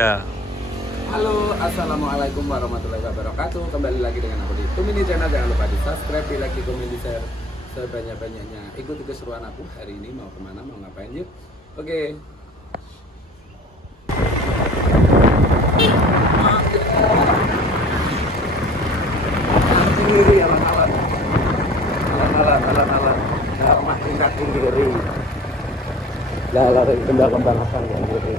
3. Halo, assalamualaikum warahmatullahi wabarakatuh. Kembali lagi dengan aku di Tumini Channel. Jangan lupa di subscribe, di like, di komen, di share sebanyak-banyaknya. Ikuti keseruan aku hari ini, mau kemana, mau ngapain, yuk. Oke. Kiri, alan-alan. Alan-alan. Rumah tingkat kiri. Lah, kembang-kembang apa yang kiri.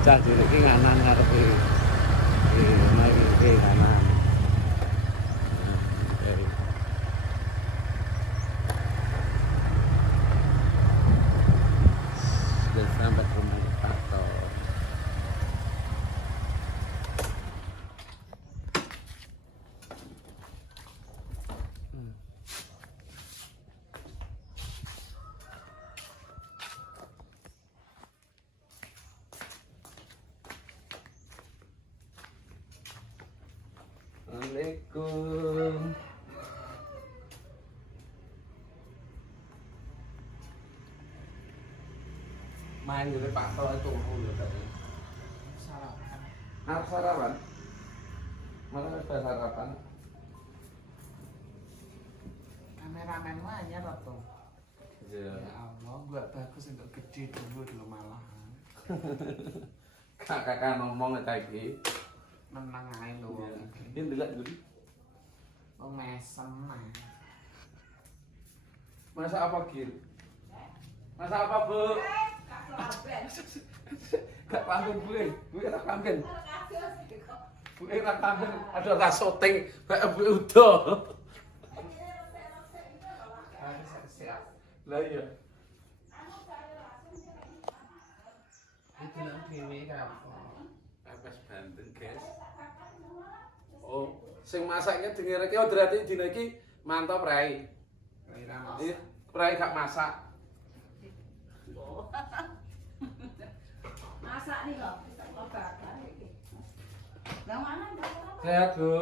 Jadi ini kanan ngarepe. Mari kanan. Sudah sampai ke rumah Pak Tor. Assalamualaikum. Main dari Pak Tor itu tadi. Sarapan. Harus sarapan. Mana ada sarapan? Kameramen anyar atau? Iya. Ya Allah, gua bagus untuk gede dulu malahan. Kakak ngomong lagi. Menang ae lho. Ini dilihat dulu. Wong mesem mah. Masak apa, Gil? Masak apa, Bu? Gak pampen, Bu. Bu tak pampen. Bu tak pampen. Ada rasoting, kayak Bu udah. Harus siap. Lah iya. Itu nang dhewe apa? Pepes Banten, guys. Oh, sing masaknya dengerake berarti dina iki mantap rai. Kira Iki rai gak masak. Masak nih loh, bisa bakar iki. Lah mana bakar? Sehat, Bu.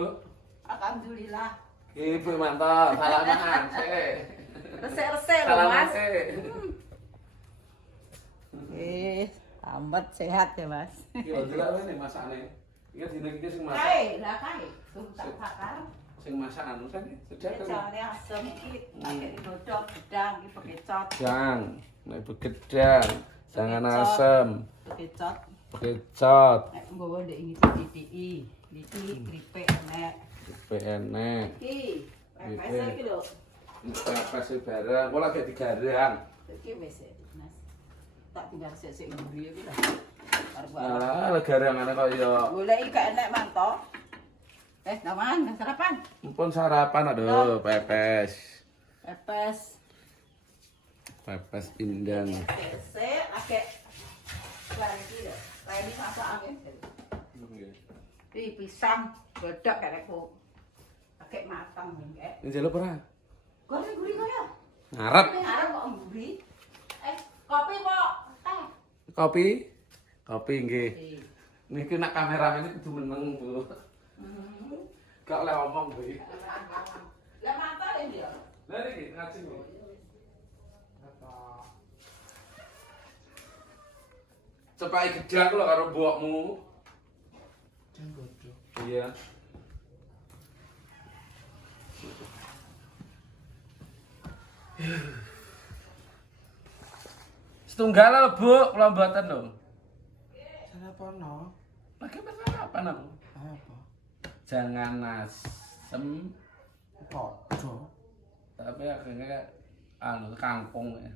Alhamdulillah. Ibu mantap, salaman sik. Resik-resik loh, Salaman Mas. sik. Tambet sehat ya, Mas. Iki lho delok nih masakane. Iki dina iki sing masak. Lah kae, tuh tak bakar. Sing masak anu kan sudah kan. Carane asem iki pakai digodhog gedang iki bekecot. Gang, nek begedang, jangan asem, Bekecot. bekecot, Nek nggawa ndek iki didiki. Iki kripik enek. enek. Iki pepes iki lho. Pepes bareng, kok lagi digarang. Iki wis, Mas. Tak tinggal sik-sik mburi iki lah. Arep Alah, garangane kok ya. goleki gak enek manto. Naman, sarapan. Mumpun sarapan aduh, pepes. Pepes. Pepes pindang. Sik, akeh. Lagi lho. Lagi masak angin. Iki pisang, godhog kareku. Akeh matang ngek. Ini jaluk ora? Goreng gurih kaya. Ngarep. Ning arep kok mburi. Kopi kok teh. Kopi? Kopi nggih. Iki. Niki nak kameramen iki kudu meneng, Bu. Gak oleh omong, Bu. Lah mantel iki ya. Lah niki ngaji, Bu. Apa? Cepake gedang lho karo mbokmu. Dan godhog. Iya. Setunggal lho, Bu, kula mboten lho. Sarapan no? Lagi sarapan aku. Apa? Jangan asem, Podho. tapi akhirnya anu kangkung ya.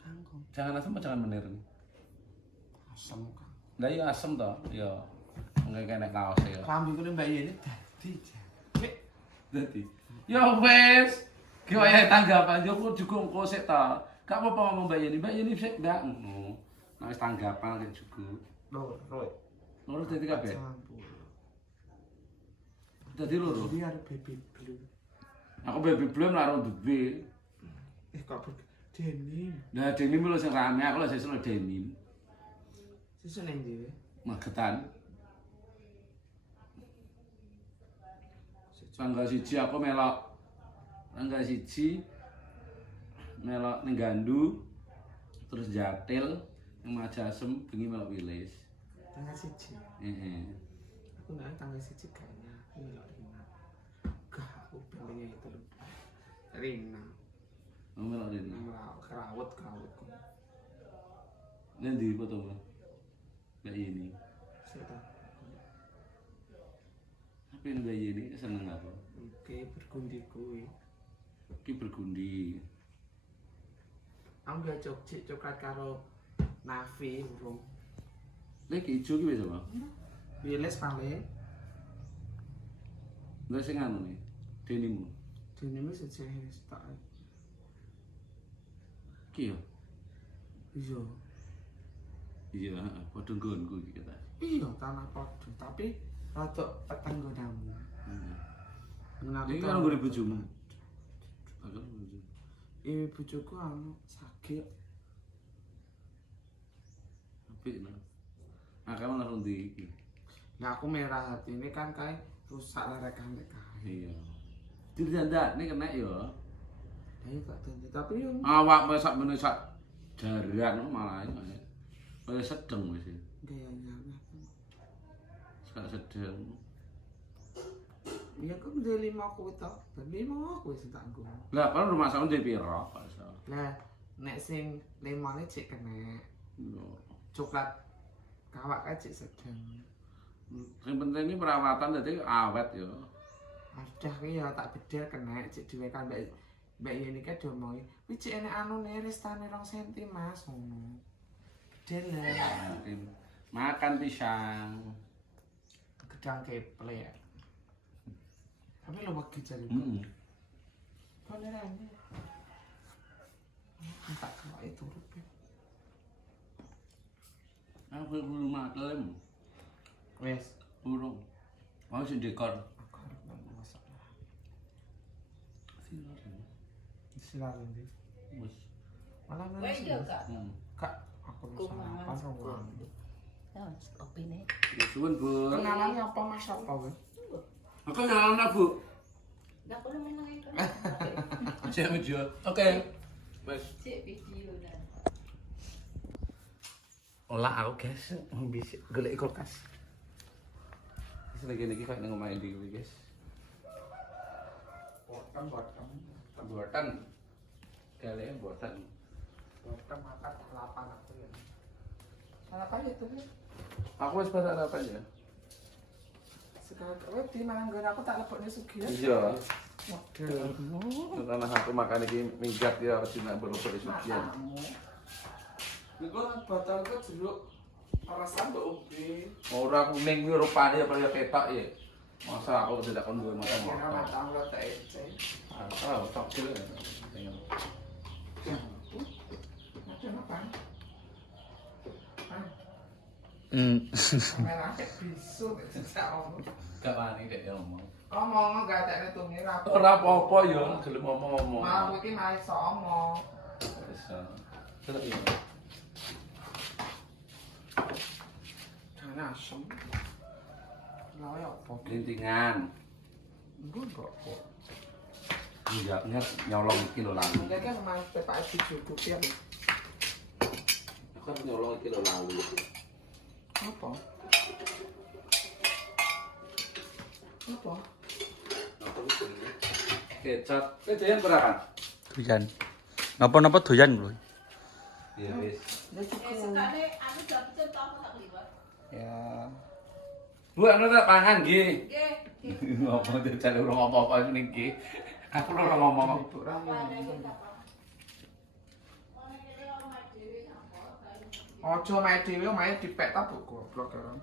Kangkung. Jangan asem apa jangan menir. Asem kan. Lah iya asem toh, ya. Enggak kena kaos ya. Klambi kene Mbak Yeni dadi. Cek. Dadi. Ya wes. Ki wayahe tanggapan yo kok juga engko sik ta. Gak apa-apa ngomong Mbak Yeni. Mbak Yeni sik ndak ngono. Nek wis tanggapan kan juga. Lho, Roy. Ngono dadi kabeh. Campur. Dadi loro. Jadi ada baby blue. Aku baby belum larang duwe. Kok denim. Nah, denim lho sing rame, aku lho sesuk denim. Sesuk nang dhewe. Magetan. Tanggal 1 aku melok. Tanggal 1 melok ning Gandu terus Jatil ning Majasem bengi melok Wilis. Tanggal 1. Heeh. Aku nggak tanggal 1 kayaknya. Aku melok Rina. Gak aku pilihnya itu. Rina. Melok Rina. Kerawat. Nanti foto Mbak. Mbak ini. Siapa? Tapi Mbak ini seneng apa? Oke, bergundi kuwi. Ki bergundi. Aku gak coklat karo Navi urung. Lek ijo ki wis apa? Wilis paling. Lek sing anu nih. Denimu. Jenenge sejenis tak. Ki yo. Iya. Iya, heeh, padha nggonku iki kata. Iya, tanah podo, tapi rada peteng gonamu. Heeh. Kenapa Iki kan nggone bojomu. Agak bojomu. Bojoku anu sakit. Apik nah. Nah, kamu langsung di iki. Nah, aku merah hati ini kan kayak rusak lerekan kae. Iya. Dirandakne kena yo. Ayo tak ganti, tapi yo Awak mesak menesak jaran malah ya. Kaya sedeng wis. gayanya. Sak sedeng. Iya kok ndek 5 kuwi to. Ben 5 kuwi sing tak nggo. Lah, kan rumah sakmu ndek piro? Pasal. Lah, nek sing 5-ne cek kena Yo. coklat kawak kae cek sedeng. Sing penting ini perawatan dadi awet yo. Adah ki ya tak bedel kena cek dhewe kan Mbak Yeni kan diomongi, "Kuwi cek enek anune ristane 2 cm, Mas." Ngono. Bedel lah. Makan pisang. Gedang keple. Tapi lo wegi jare. Heeh. Benerane. Tak kawak itu rupi. Aku belum makan. Wes, Burung. Mau sing dekor. aku harus masak. Silakan. Silakan deh. Wes. Wah Malah iya kak. Kak, aku Kok bisa mangan apa sepuluh. ruang. Ya, opine. Ya suwun, Bu. Kenalannya apa Mas apa weh? Aku nyalan Bu. Enggak perlu menang itu. Saya mejo. Oke. Wes. Cek video dah. Olah aku, guys. Bisa golek kulkas. Wis lagi iki kok nang omahe dhewe, guys. Boten. Buatan. Galeknya buatan. Boten makan sarapan aku ya. Sarapan itu nih. Aku wis pada apa ya? Sekarang kowe di mangan nggon aku tak lebokne sugih. Iya. Model. Tanah aku makan iki minggat ya dina berubah sugian. Matamu. Niku botol ke jeruk perasan mbok ubi. Ora kuning kuwi rupane kaya ketok ya. Masa aku tidak kon duwe mata Kira mata. matamu lo tak ece. Ah, tok dhewe. Ada apa? Merah kayak bisu tidak omong. Gak wani dek ngomong. Ngomong gak ada netungnya rapi. Ora apa-apa ya, gelem ngomong-ngomong. Malah aku ini malah iso omong. Bisa. Terus ya. Jangan asem. Lawa ya apa? Lintingan. Enggak kok. Enggaknya nyolong iki lho lalu. Mungkin kan malah tepak dicukup ya. Aku kan nyolong iki lho lalu. Apa? Apa? Kecap. Doyan berapa? Doyan. Napa-napa doyan lho. Iya wis. Ya cukup. Sekali anu dapet tau tak liwat. Ya. Bu, anu tak pangan nggih. Nggih. Ngomong jajal ora ngomong-ngomong ning iki. Aku ora ngomong. Ibu ramen. Ojo main dhewe main dipek ta Bu goblok kan.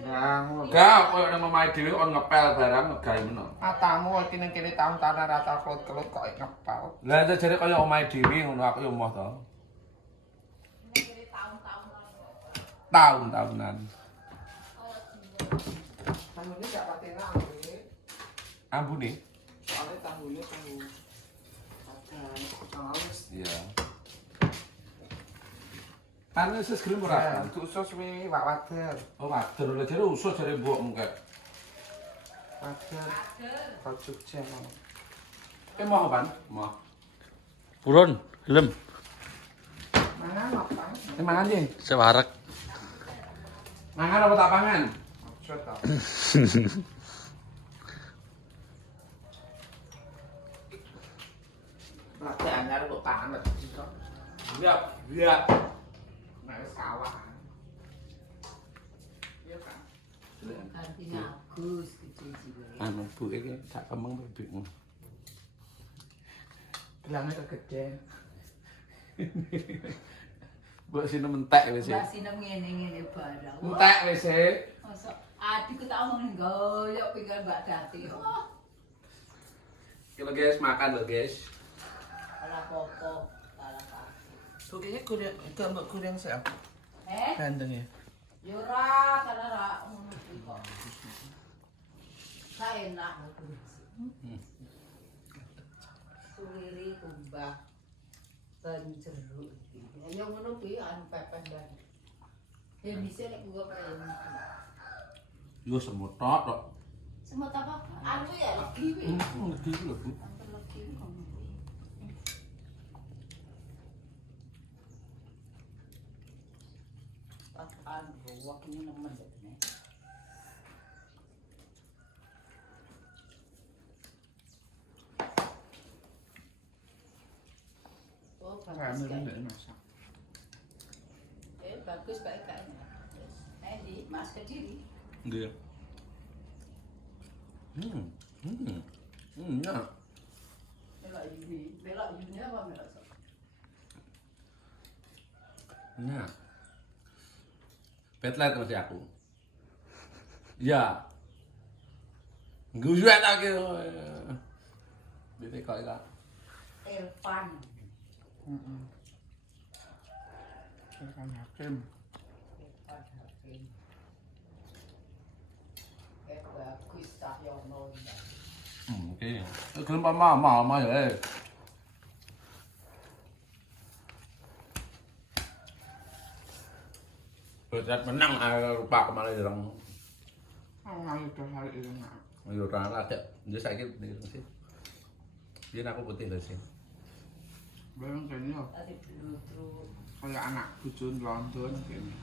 Nah, Enggak, koyo nang omahe dhewe kon ngepel barang gawe meno. matamu iki ning kene tahun-tahun rata kelut-kelut kok ngepal. Lah itu jare koyo omahe dhewe ngono aku yo emoh to. Tahun-tahunan. Tahune gak patena ambune. Ambune? Soale tahune tahu. Padahal wis Iya. Kan usus krim ora? khusus wi wak wader. Oh, wader lho jare usus jare mbokmu kek. Wader. Kok Jogja mau. Emoh kan? Emoh. Purun, gelem. Mangan apa? Mangan sih. Sewarak. Mangan apa tak pangan? Ojo to. Lagi anyar kok pangan kok. Iya, iya. Nek wis kawan. Iya kan. Ganti ngagus gitu juga. Anu bu iki tak kemeng bebekmu. Gelangnya kegeden. Mbok sine mentek wis. Mbak sinem ngene-ngene barang. Entek wis. Masa adikku tak omongin goyok pinggan Mbak Dati. Wah, Kita guys makan loh guys. ala popo, ala apa. Tukine kurang itu mbok kurang siapa? Gandengnya. Yo ora karena ra ngono kuwi kok. Ka enak aku. Suwiri kumbah ten jeruk iki. Ya ngono kuwi anu pepeh banget. Ya bisa nek gua pengen. Yo semut tok. Semut apa? Anu ya legi kuwi. Legi lho Bu. Antar legi ngono kuwi. Pakan ruwak ini nemen jadinya. Oh, bagus kayak. masak. Bagus kayak kayaknya. Di Mas Kediri. Iya. Ya. Melak Yuni apa melak sok? Ya. Petlet masih aku. Ya. Guyuet lagi. Bete kok iki. Elvan. Heeh. Kan hakim. Elvan Hakim. Bagus Cahyono. Oke. Gelem mama ya. Petlet menang lupa kemana orang. Udah hari ini nak. Yo ora ada. Dia saiki sih. Dia aku putih lho sih. Barang kayaknya Tadi dulu kayak anak bujun London kayaknya.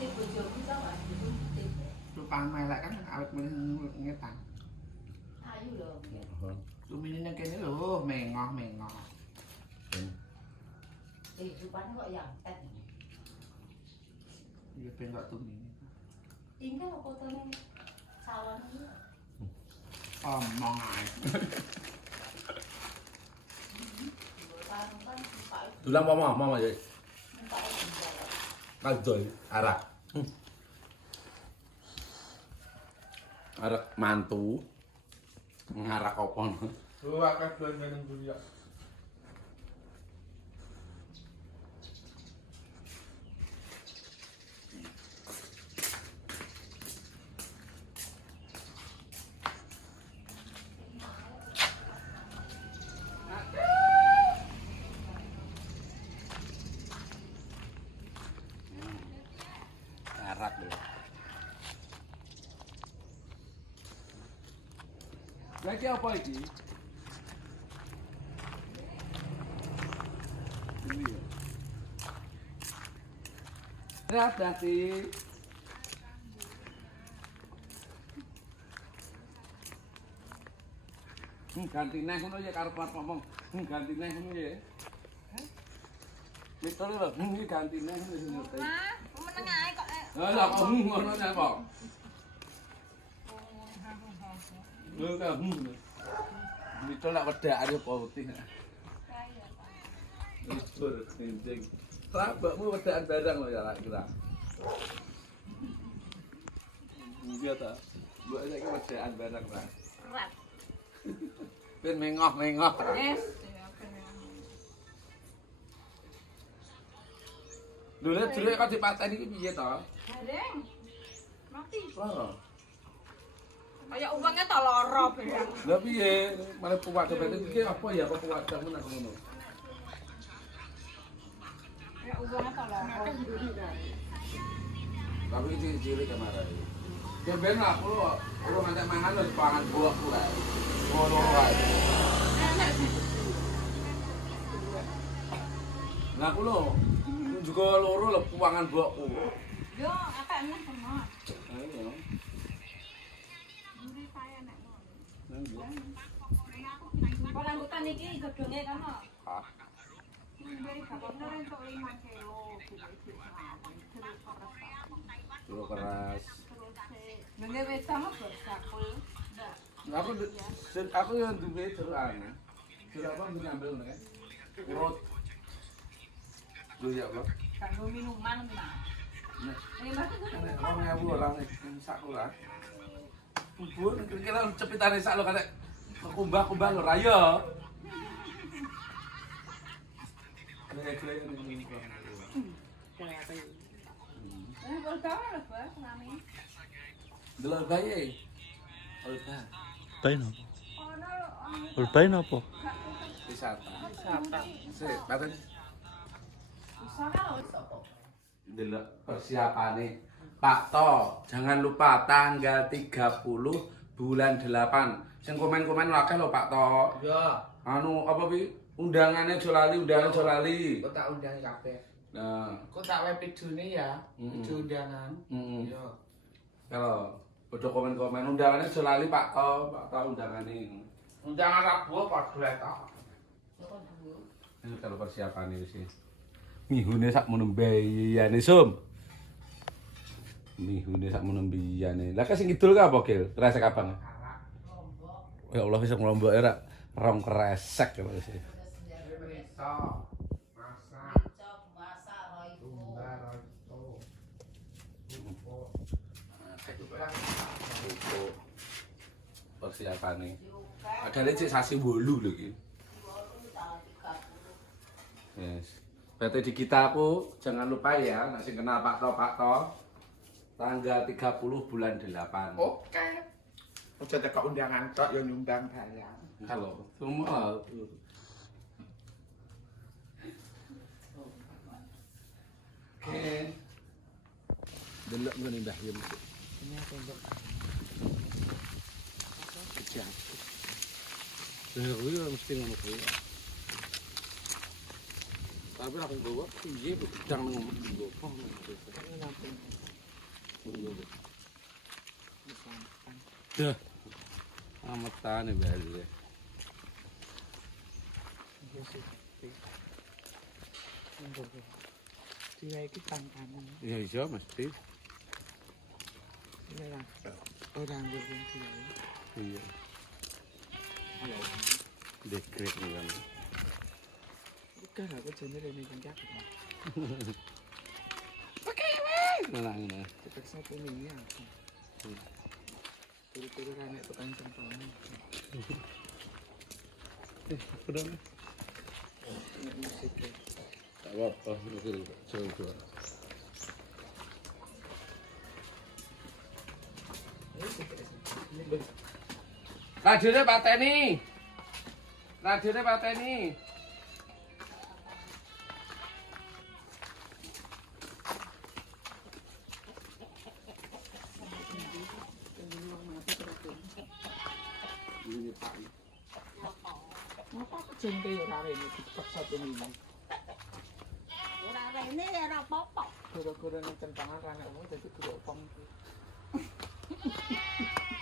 putih bojo kita Mas, itu putih. Tukang melek kan awet mulih ngetan. Ayu loh. Tuminine kene lho, mengoh. Kehidupan kok yang tet. Iya ben kok tumine. Tinggal fotonya salon ini. Omong ae. Kan Pak Tulang mama ya. Pak Ginjal. Kadol arak. Arak mantu. Ngarak opon. Lu akeh dolen dulu ya. Arak lho. Lagi apa iki? Ini ya. Hati-hati. Ganti neh ngono ya karo Pak ngomong. Ganti neh ngono ya. Betul lho, iki ganti neh ngono. Mah, meneng ae kok. Lah kok ngono ya kok. Lho kan. Betul nak wedakane putih. Betul, penting. Rabakmu wedakan barang lho ya kira. Iya ta. Mbok saiki wedakan barang lah. Berat. Ben mengoh-mengoh. Yes. Lho jelek kok dipateni iki piye to? Gareng. Mati. Oh. Kayak uangnya tak loro barang. Lah piye? Mare puwak berarti iki apa ya kok puwak jamu nang ngono. Kayak uangnya tak loro. Tapi iki cilik kemarin. Ya ben aku ngantek mangan lho pangan buah ku kae. Ngono wae. Nah aku lho juga loro lho puangan mbokku. Yo, apa emang semua? Ayo. Kok rambutan iki godhonge kono? Ah, dulu keras. Nggak weta mah bersakul. Aku yang duwe jeruan. Jeruk apa ngambil nek? Urut. Lu ya, Bro. Kanggo minuman mah. Ini mah tuh Nek orang ngewu orang sakku lah. Bubur kira-kira cepitane sak lo kate kumbah-kumbah lo raya. Gaya-gaya ini. Baru tahu lah, Bos, rame. Delok bae. Olga, Bain apa? Bain apa? wisata. Sik, paten. Sana lho sapa? Delok persiapane. Pak To, jangan lupa tanggal 30 bulan 8. Sing komen-komen akeh lho Pak To. Ya, Anu apa pi? Undangannya aja lali, undangan aja lali. kok tak undang kabeh. Nah, Kok tak web idune ya, video undangan. Ya. kalau udah komen-komen undangannya aja lali Pak To undangannya. Undangan Rabu padha eta. Ini kalau persiapannya sih. Mihune sak menembeyane Sum. Mihune sak menembeyane. Lah sing kidul ka apa, Gil? Kresek abang. Ya Allah bisa ngelombok era rong kresek kalau sih. Persiapannya. Ada lecek sasi bolu lho iki. Yes. PT di kita aku jangan lupa ya, nasi kenal Pak To. Tanggal 30 bulan 8. Oke. Aja teko undangan tok ya nyundang bayang. Halo, semua. Oke. Delok ngene Mbah Yum. Ini apa mbak? Kejam. Nah, kuwi mesti ngono kuwi. Tapi aku bawa piye gedang ngomong gopo. Dah. Amatane bali. Dia iki tangkanan. Ya iya mesti. Ini lah. Orang berhenti dia. Iya. Dekrek kan. Bukan aku jenis ini kencak. Mana ngene. Cepat satu ini aku. Turu-turu kan itu kan centangnya. Udah. Ini musik. Tak apa, mungkin coba. Radione pateni. Radione pateni. Ngapa aku jengke ya rare ini cepat satu ini. Ora rene ora apa-apa. Gura-gura ning centangan ranekmu dadi gropong.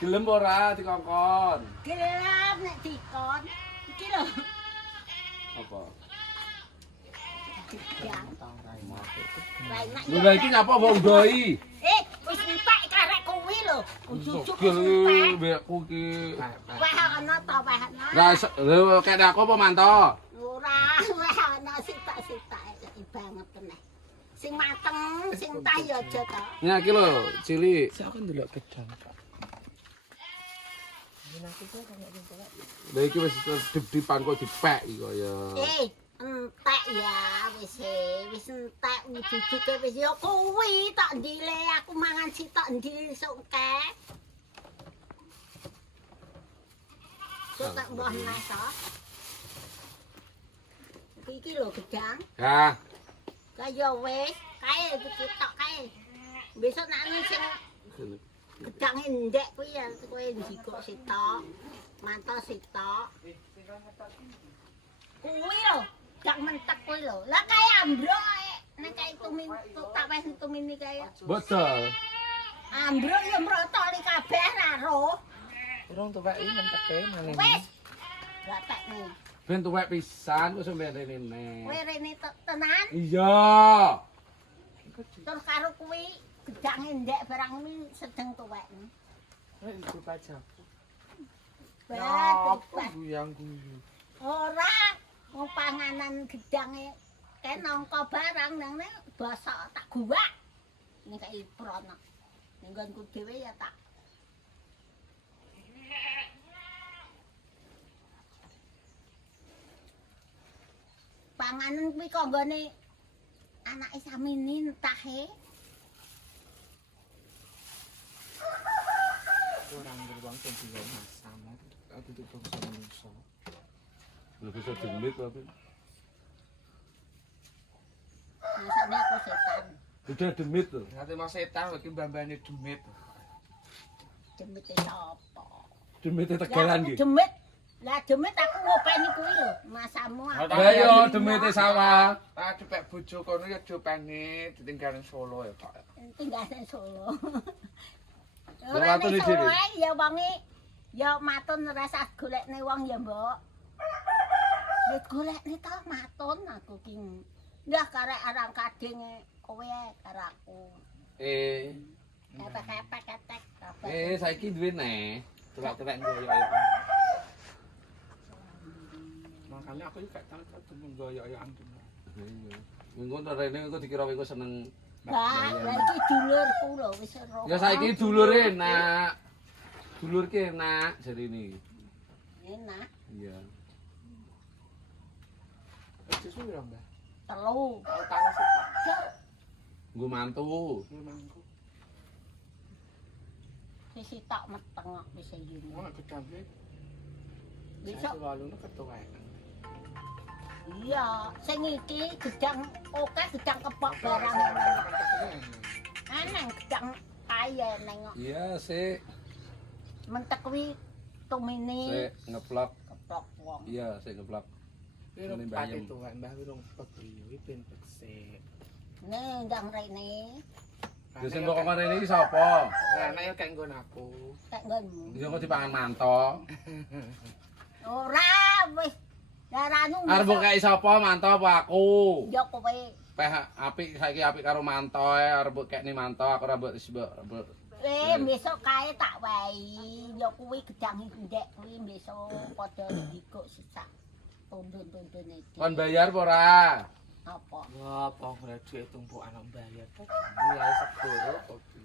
Gelem ora dikongkon? Gelap nek dikon. Iki lho. Apa? Ya. Ra enak. Lho lha iki nyapa mbok ndoi? Wis entek karek kuwi lho. Ujug-ujug Gil entek. mbekku iki. Wah ana ta wah ana. Lah lho kene aku apa manto? Ora, wah ana sitak-sitak banget tenan. Sing mateng, sing tah ya aja to. Ya iki lho, cilik. Saya akan ndelok gedang. Ini aku kok kaya ngene. Lha iki wis dip-dipan kok dipek iki kaya. Entek ya wis entek wujuduke wis ya kuwi tok ndile aku mangan sitok ndi suke. Sok mbah neh to. Iki lho gedang. Ya. Kaya wis, kae iki tok kae. Besok nek anu sing gedang endek kuwi ya kowe njikuk sitok. Mantos sitok. Kuwi lho. gedang mentek kuwi lho. Lah kaya ambruk nek kaya tumin tak wis tumini kaya. Betul. Ambruk ya mrotoli kabeh ra roh. Urung tuwek iki menteke ngene. Wis. Batekne. Ben tuwek pisan kok sampe rene nek. Kowe rene tenan Iya. terus karo kuwi gedange ndek barang kuwi sedeng tuwek. Nek iku pajaku. Batek. Guyang guyu. Ora wong panganan gedange kenangka barang nang basa tak guwak. Nek kaya prono. Ning nggonku dhewe ya tak panganan kuwi kok nggone anake samini entahe. Orang beruang sing digawe masam. Aku tuh bangsa menungso. Lu bisa demit tapi. Masane aku setan. Udah demit tuh. Nanti mas setan iki mbambane demit. Demit sapa? Demit tegalan Lah, iki. Demit. Lah demit aku ngopeni kuwi lho, masamu. Lah yo demit sawah. Ah cepek bojo kono ya diopeni ditinggalin Solo ya, Pak. Tinggalane Solo. Lah, Ora matun ning iki, Solo Dik. ae ya wonge ya matun rasa golekne wong ya, Mbok. Ya golekne ta matun aku ki. Ndah karek arang kading kowe karo aku. Kepek-kepek ketek kabeh. Saiki duwe nek. Tuwek-tuwek ngoyo ya. Makanya aku juga tahu temen goyo-goyoan tuh. Iya. Minggu rene engko dikira kowe seneng. Lah, lah iki dulurku lho wis ora. Ya saiki dulure enak. Dulurke enak jarine. Enak. Iya. Itu sudah Mbak. Telu. Tahu tangan sih. Nggo mantu. Memangku. Sisi tak meteng kok wis ngene. Mau gedhe. Besok Selalu ketuaan. iya, sing iki gedang oke gedang kepok barang. Aneh gedang kaya nengok. Iya, sik. Mentek kuwi tumini Sik ngeplok. keplok wong. Iya, sik ngeplok. Ini Ini pati bayam. tuan Mbah wirung pegri iki ben pesik. Nih ndang rene Wis sing kok ngene iki sapa? Nah, nek kayak nggon aku. tak nggonmu. Iya kok dipangan manto. Ora wis daranu. Arep kei sapa manto apa aku? yo kowe. Peh apik saiki apik karo manto arep kekne manto aku ora mbok mbok. Besok kae tak wae. Yo kuwi gedang ndek kuwi besok padha ndikuk sisak. Tundun-tundun iki. Kon bayar apa ora? Apa? Wah, apa duit tumpuk anak bayar tuh. Mulai segoro kopi.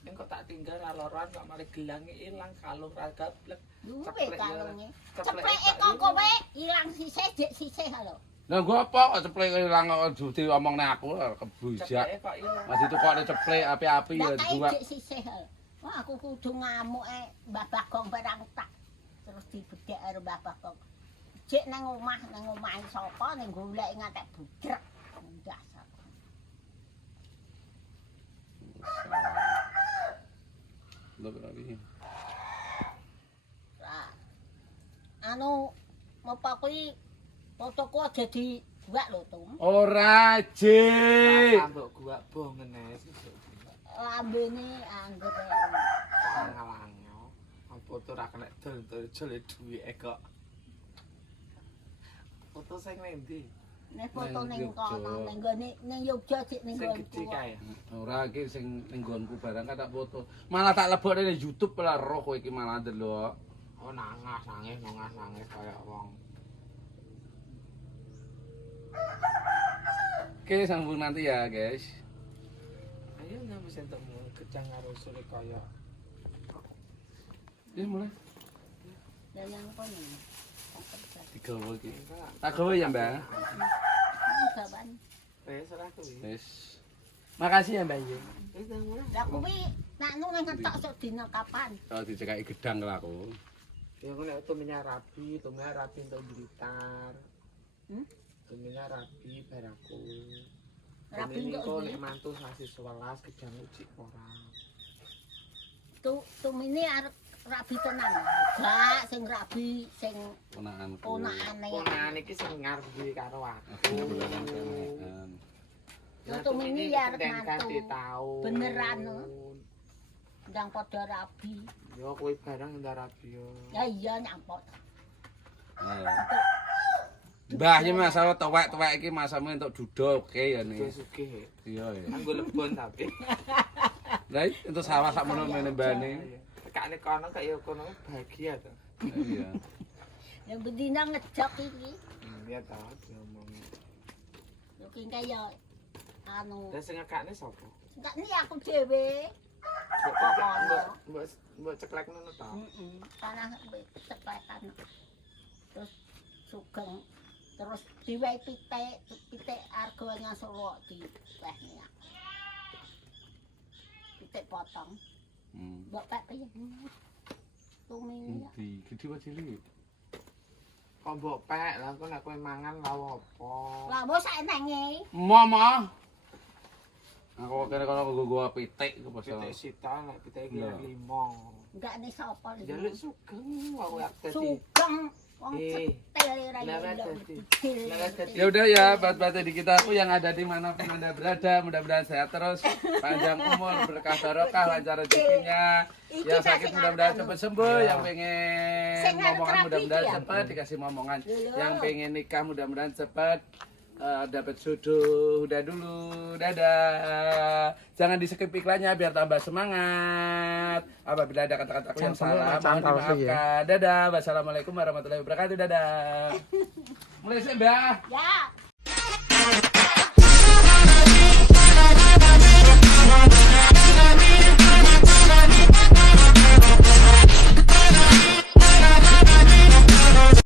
Ning kok tak tinggal ra loran kok mari gelange ilang kalung ra gablek. Duwe kalunge. Cepleke Cepleke kok kowe ilang sisih dik sisih lho. Lah nggo apa kok ceplek ilang kok diomongne aku kebujak. Cepleke kok ilang. Masih tukokne ceplek api-api ya Lah kae dibuat. dik sisih lho. Wah aku kudu ngamuk Mbah Bagong barang tak terus dibedhek karo Mbah Bagong. Cek nang omahe sapa ning golek ngantek budrek. Dasar. Lho berarti. Lah. Anu apa kuwi fotoku aja dibuat lho, Tum. Ora, Jik. Sambok gua bongen ae sesuk. Lambene anggur. Ngalanyo. Apa tuh ra kena dol jole duwike kok. Foto sing endi? Nek foto Ning ning kono Yogya. ning gone ning Yogya sik ning Sing nggonku. gedhe kae. Ora iki sing ning nggonku barang kan tak foto. Malah tak lebokne ning YouTube lah roh kowe iki malah ndelok. Oh nangis kaya wong. Oke, sambung nanti ya, guys. Ayo nang wis entekmu gedang karo sule kaya. Wis mulai. Dan yang kono. Digawa iki. Tak gawe ya, Mbak. Gawan. Wis ora kuwi. Wis. Makasih ya, Mbak. Wis nang mulai. Lah kuwi nak nu nang ketok sok dina kapan? Oh, dicekaki gedang lho aku. Ya ngene tuminya rapi untuk Blitar. Tuminya rapi baraku. Rapi Ini kok kok ndi? nek mantu sasi 11 gedang uji ora. Tu mini arep rabi tenan. Gak sing rabi sing Ponakanku. ponakane. Ponakan iki sing ngarep karo aku. Aku bulanan kemekan. Untung ini ya arep mantu. ganti tahun. Beneran, no? Ndang padha rabi. Yo kowe barang ndak rabi yo. Ya iya nyampot. Mbahnya masalah tuwek-tuwek iki masamu entuk duda oke ya Wis nih. sugih. Iya ya. Anggo lebon tapi. Lah entuk sawah sak mono ngene mbane. Tekane kono kaya kono bahagia to. Iya. Yang bedina ngejok iki. Iya ta diomong. Yo ki kaya anu. Lah sing ngekakne sapa? Enggak ni aku dhewe. Mbok ceklekno to. Heeh. Tanah ceplekan. Terus sugeng. Terus diwehi pitik arganya Solo diwehne. Pitik potong. Mbok pek piye? Tumini ya. Gede wae cilik. Kok mbok pek lah kok nek kowe mangan lha opo? Lah mbok sak enenge. Mama. Aku kira kalau gua pitik ku pas. Pitik sita nek pitik iki Lho. 5. Enggak ni sapa lho. Jaluk sugeng aku yak dadi. Sugeng. Wong Eh, cetel ra lewat yo. dadi. Lewat dadi. Ya udah ya, buat di kita aku yang ada di manapun Anda berada, mudah-mudahan sehat terus, panjang umur, berkah barokah, lancar rezekinya. Yang sakit mudah-mudahan cepat sembuh, yang pengen Sing ngarep momongan terapi mudah-mudahan ya? cepat dikasih momongan. Lho. Yang pengen nikah mudah-mudahan cepat dapat jodoh. Udah dulu, dadah. Jangan di skip iklannya biar tambah semangat. Apabila ada kata-kata aku yang salah, mohon dimaafkan. Dadah. Wassalamualaikum warahmatullahi wabarakatuh. Dadah. Mulai sih, Mbak. Ya.